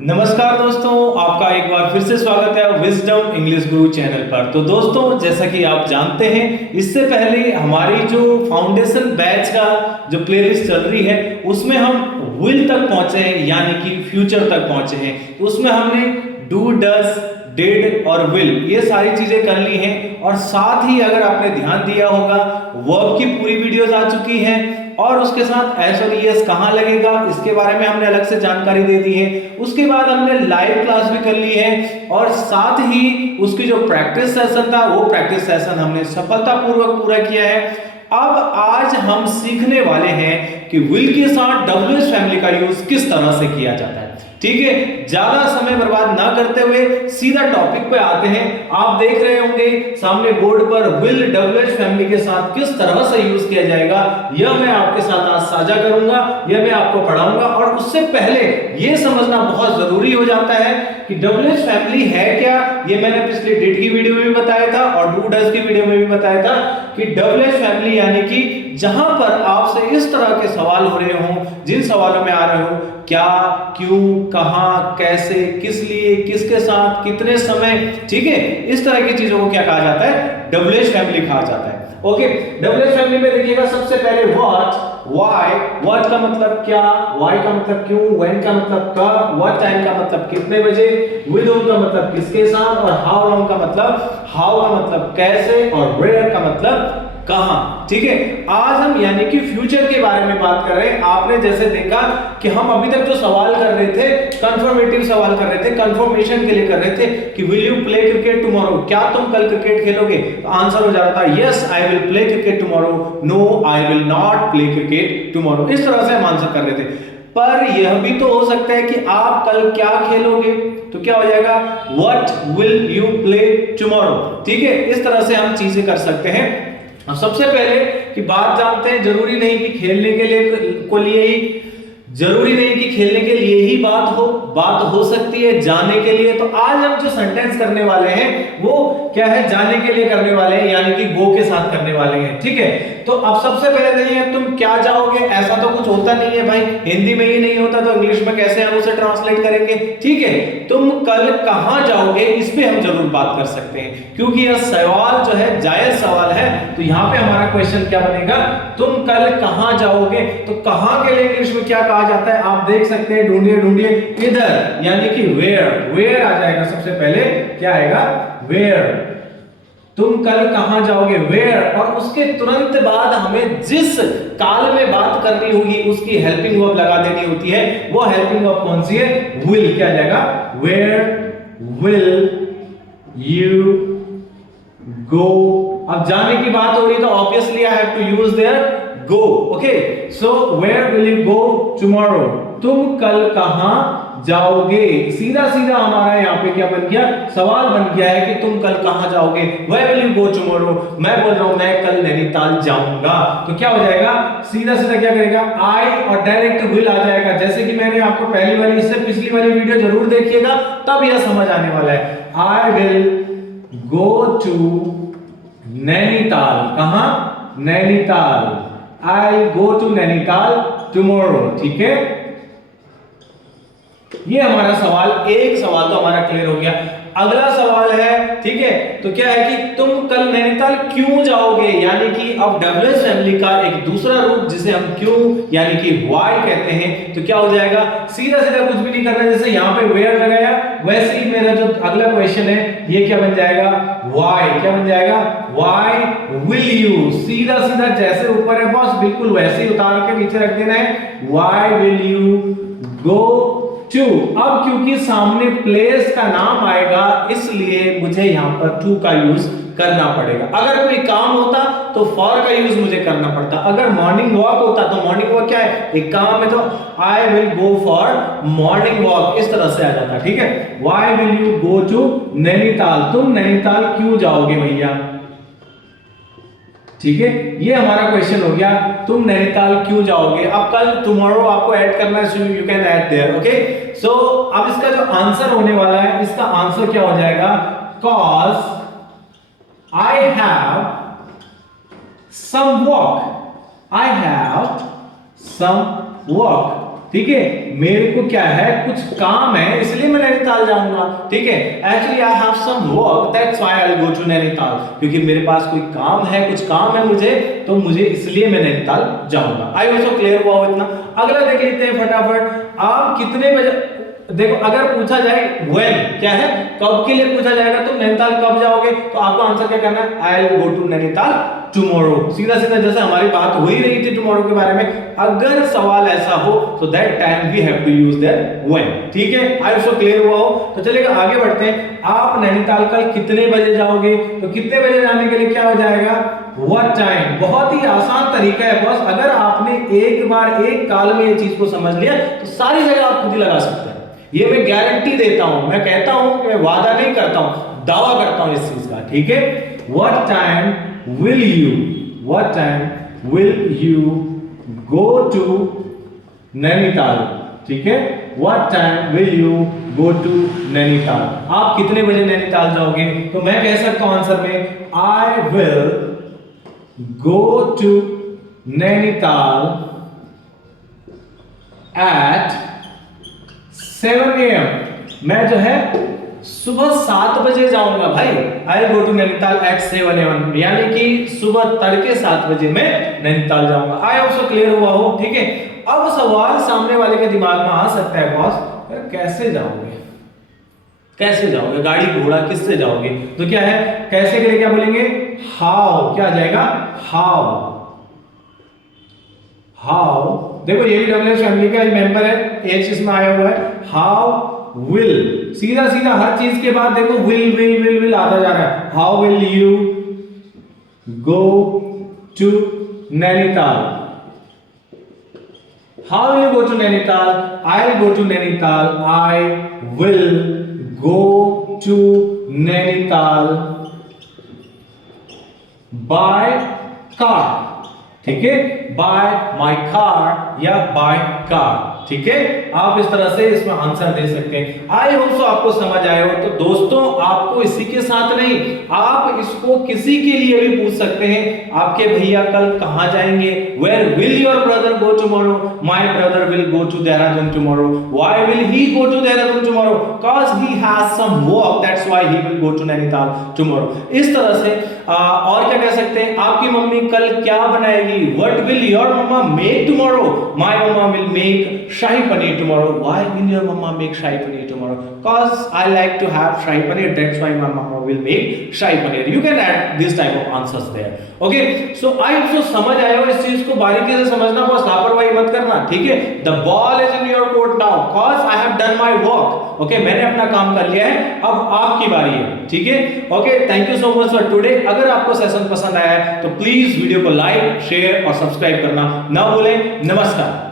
नमस्कार दोस्तों, आपका एक बार फिर से स्वागत है विजडम इंग्लिश गुरु चैनल पर। तो दोस्तों, जैसा कि आप जानते हैं, इससे पहले हमारी जो फाउंडेशन बैच का जो प्लेलिस्ट चल रही है उसमें हम विल तक पहुंचे हैं, यानी कि फ्यूचर तक पहुंचे हैं। तो उसमें हमने डू, डज, डिड और विल ये सारी चीजें कर ली हैं, और साथ ही अगर आपने ध्यान दिया होगा वर्ब की पूरी वीडियोस आ चुकी हैं, और उसके साथ एस और ईएस कहां लगेगा इसके बारे में हमने अलग से जानकारी दे दी है। उसके बाद हमने लाइव क्लास भी कर ली है, और साथ ही उसकी जो प्रैक्टिस सेशन था वो प्रैक्टिस सेशन हमने सफलतापूर्वक पूरा किया है। अब आज हम सीखने वाले हैं कि विल के साथ डब्ल्यूएच फैमिली का यूज किस तरह से किया जाता है। ठीक है, ज्यादा समय बर्बाद ना करते हुए सीधा टॉपिक पे आते हैं। आप देख रहे होंगे सामने बोर्ड पर विल डब्ल्यूएच फैमिली के साथ किस तरह से यूज किया जाएगा, यह मैं आपके साथ आज साझा करूंगा, यह मैं आपको पढ़ाऊंगा। और उससे पहले यह समझना बहुत जरूरी हो जाता है कि डब्ल्यूएच फैमिली है क्या। ये मैंने पिछले डिड की वीडियो में भी बताया था और डू डज की वीडियो में भी बताया था कि डब्ल्यूएच फैमिली यानी कि जहां पर आपसे इस तरह के सवाल हो रहे हो, जिन सवालों में आ रहे हो क्या, क्यों, कहां, कैसे, किस लिए, किसके साथ, कितने समय, ठीक है, इस तरह की चीजों को क्या कहा जाता है, डब्ल्यूएच फैमिली कहा जाता है। ओके, डब्ल्यूएच फैमिली में देखिएगा सबसे पहले व्हाट, व्हाई, व्हाट का मतलब क्या, व्हाई का मतलब क्यों, व्हेन का मतलब कब, व्हाट टाइम का मतलब कितने बजे, विद whom का मतलब किसके साथ, और हाउ लॉन्ग का मतलब कैसे, और वेयर का मतलब कहां। ठीक है, आज हम यानी कि फ्यूचर के बारे में बात कर रहे हैं। आपने जैसे देखा कि हम अभी तक जो सवाल कर रहे थे, कंफर्मेटिव सवाल कर रहे थे, कंफर्मेशन के लिए कर रहे थे कि will you play cricket tomorrow, क्या तुम कल क्रिकेट खेलोगे। तो आंसर हो जाता था yes I will play cricket tomorrow, no I will not play cricket tomorrow. इस तरह से हम आंसर कर रहे थे। पर यह भी तो हो सकता है कि आप कल क्या खेलोगे, तो क्या हो जाएगा what will you play tomorrow. ठीक है, इस तरह से हम चीजें कर सकते हैं। अब सबसे पहले कि बात जानते हैं, जरूरी नहीं कि खेलने के लिए जरूरी नहीं कि खेलने के लिए ही बात हो सकती है जाने के लिए। तो आज हम जो सेंटेंस करने वाले हैं वो क्या है, जाने के लिए करने वाले हैं, यानी कि गो के साथ करने वाले हैं। ठीक है, तो अब सबसे पहले देखिए तुम क्या जाओगे, ऐसा तो कुछ होता नहीं है भाई, हिंदी में ही नहीं होता तो इंग्लिश में कैसे हम उसे ट्रांसलेट करेंगे। ठीक है, तुम कल कहां जाओगे इस पे हम जरूर बात कर सकते हैं, क्योंकि यह सवाल जो है जायज सवाल है। तो यहां पे हमारा क्वेश्चन क्या बनेगा, तुम कल कहां जाओगे। तो कहां के लिए इंग्लिश में क्या कहा जाता है, आप देख सकते हैं, ढूंढिए इधर, यानी कि वेयर आ जाएगा। सबसे पहले क्या आएगा, वेयर। तुम कल कहां जाओगे, वेयर। और उसके तुरंत बाद हमें जिस काल में बात करनी होगी उसकी हेल्पिंग वर्ब लगा देनी होती है। वो हेल्पिंग वर्ब कौन सी है, विल। क्या जाएगा, वेयर विल यू गो। अब जाने की बात हो रही है तो obviously I have to use there go. Okay, so where will you go tomorrow, तुम कल कहां जाओगे। सीधा हमारा यहाँ पे क्या बन गया, सवाल बन गया है कि तुम कल कहां जाओगे। Where will you go tomorrow, मैं बोल रहा हूं मैं कल नैनीताल जाऊंगा। तो क्या हो जाएगा, सीधा क्या करेगा, आई और डायरेक्ट विल आ जाएगा। जैसे कि मैंने आपको पहली वाली, इससे पिछली वाली वीडियो जरूर देखिएगा, तब यह समझ आने वाला है। I will go to Nainital, कहां, Nainital. I go to Nainital tomorrow. ठीक है, ये हमारा सवाल, एक सवाल तो हमारा क्लियर हो गया। अगला सवाल है, ठीक है, तो क्या है कि तुम कल नैनीताल क्यों जाओगे, यानी कि अब डब्ल्यूएच फैमिली का एक दूसरा रूप जिसे हम क्यों यानी कि व्हाई कहते हैं। तो क्या हो जाएगा, सीधा कुछ भी नहीं करना, जैसे यहाँ पे वेयर लगाया वैसे ही मेरा जो अगला क्वेश्चन है ये क्या बन जाएगा, व्हाई। क्या बन जाएगा, व्हाई विल यू। सीधा जैसे ऊपर है बॉस बिल्कुल वैसे ही उतार के नीचे रख देना है, why will you go to. अब क्योंकि सामने प्लेस का नाम आएगा इसलिए मुझे यहां पर टू का यूज करना पड़ेगा। अगर कोई काम होता तो फॉर का यूज मुझे करना पड़ता। अगर मॉर्निंग वॉक होता तो मॉर्निंग वॉक क्या है, एक काम है, तो I will go for morning walk, इस तरह से आ जाता। ठीक है, why will you go to Nainital, तुम नैनीताल क्यों जाओगे भैया। ठीक है, ये हमारा क्वेश्चन हो गया, तुम नैनीताल क्यों जाओगे। अब कल टुमारो आपको ऐड करना है, you can add there. Okay, so अब इसका जो आंसर होने वाला है, इसका आंसर क्या हो जाएगा, cause I have some work, I have some work. ठीक है, मेरे को क्या है, कुछ काम है, इसलिए मैं नैनीताल जाऊंगा। ठीक है, actually I have some work that's why I will go to Nainital, क्योंकि मेरे पास कोई काम है, कुछ काम है मुझे, तो मुझे इसलिए मैं नैनीताल जाऊंगा। आई ऑल्सो क्लियर हुआ इतना। अगला देख लेते हैं फटाफट, आप कितने बजे, देखो अगर पूछा जाए व्हेन, क्या है, कब के लिए पूछा जाएगा, तो नैनीताल कब जाओगे, तो आपको आंसर क्या करना है, I will go to Nainital tomorrow. सीधा सीधा जैसे हमारी बात हो ही रही थी टुमारो के बारे में, अगर सवाल ऐसा हो तो that time we have to use that when. ठीक है, आई विल सो क्लियर हुआ हो। तो चलिए आगे बढ़ते हैं। आप नैनीताल कल कितने बजे जाओगे, तो कितने बजे जाने के लिए क्या हो जाएगा, व्हाट टाइम। बहुत ही आसान तरीका है बॉस, अगर आपने एक बार एक काल में ये चीज को समझ लिया तो सारी जगह आप खुद ही लगा सकते हैं। ये मैं गारंटी देता हूं, मैं कहता हूं कि मैं वादा नहीं करता हूं, दावा करता हूं इस चीज का। ठीक है, what time will you go to Nainital. ठीक है, what time will you go to Nainital, आप कितने बजे नैनीताल जाओगे, तो मैं कह सकता हूं आंसर में, I will go to Nainital at 7 AM। मैं जो है सुबह 7 बजे जाऊंगा भाई। I go to Nainital at 7 AM, यानी कि सुबह तड़के 7 बजे मैं नैनीताल जाऊंगा। आई ऑल्सो क्लियर हुआ हो। ठीक है, अब सवाल सामने वाले के दिमाग में आ सकता है बॉस, कैसे जाओगे, कैसे जाओगे, गाड़ी घोड़ा किससे जाओगे, तो क्या है, कैसे के लिए क्या बोलेंगे, हाउ। क्या आ जाएगा, हाउ। देखो ये भी डब्ल्यूएच फैमिली का मेंबर है, एच इसमें आया हुआ है। हाउ विल, सीधा सीधा हर चीज के बाद देखो विल विल विल विल आता जा रहा है। How will you go to Nainital, how will you go to Nainital, I will go to Nainital, I will go to Nainital by car. ठीक है, बाय माय कार या बाय कार। ठीक है, आप इस तरह से इसमें आंसर दे सकते हैं। आई होप सो आपको समझ आया हो। तो दोस्तों आपको इसी के साथ नहीं, आप इसको किसी के लिए भी पूछ सकते हैं, आपके भैया कल कहां जाएंगे, where will your brother go tomorrow, my brother will go to Dehradun tomorrow, why will he go to Dehradun tomorrow, cause he has some work, that's why he will go to Nainital tomorrow। इस तरह से और क्या कह सकते हैं, आपकी मम्मी कल क्या बनाएगी, what will your mama make tomorrow, my mama will make shahi paneer tomorrow, why will your mama make shahi paneer tomorrow, cause I like to have shahi paneer, that's why my mama will make shahi paneer। you can add this type of answers there। okay, so I also समझ आए हो इस चीज को बारीकी से समझना, बस लापरवाही मत करना। ठीक है, the ball is in your court now, cause I have done my work। okay, मैंने अपना काम कर लिया है, अब आपकी बारी है। ठीक है, okay, thank you so much for today. अगर आपको सेशन पसंद आया है तो प्लीज वीडियो को लाइक, शेयर और सब्सक्राइब करना ना भूलें। नमस्कार।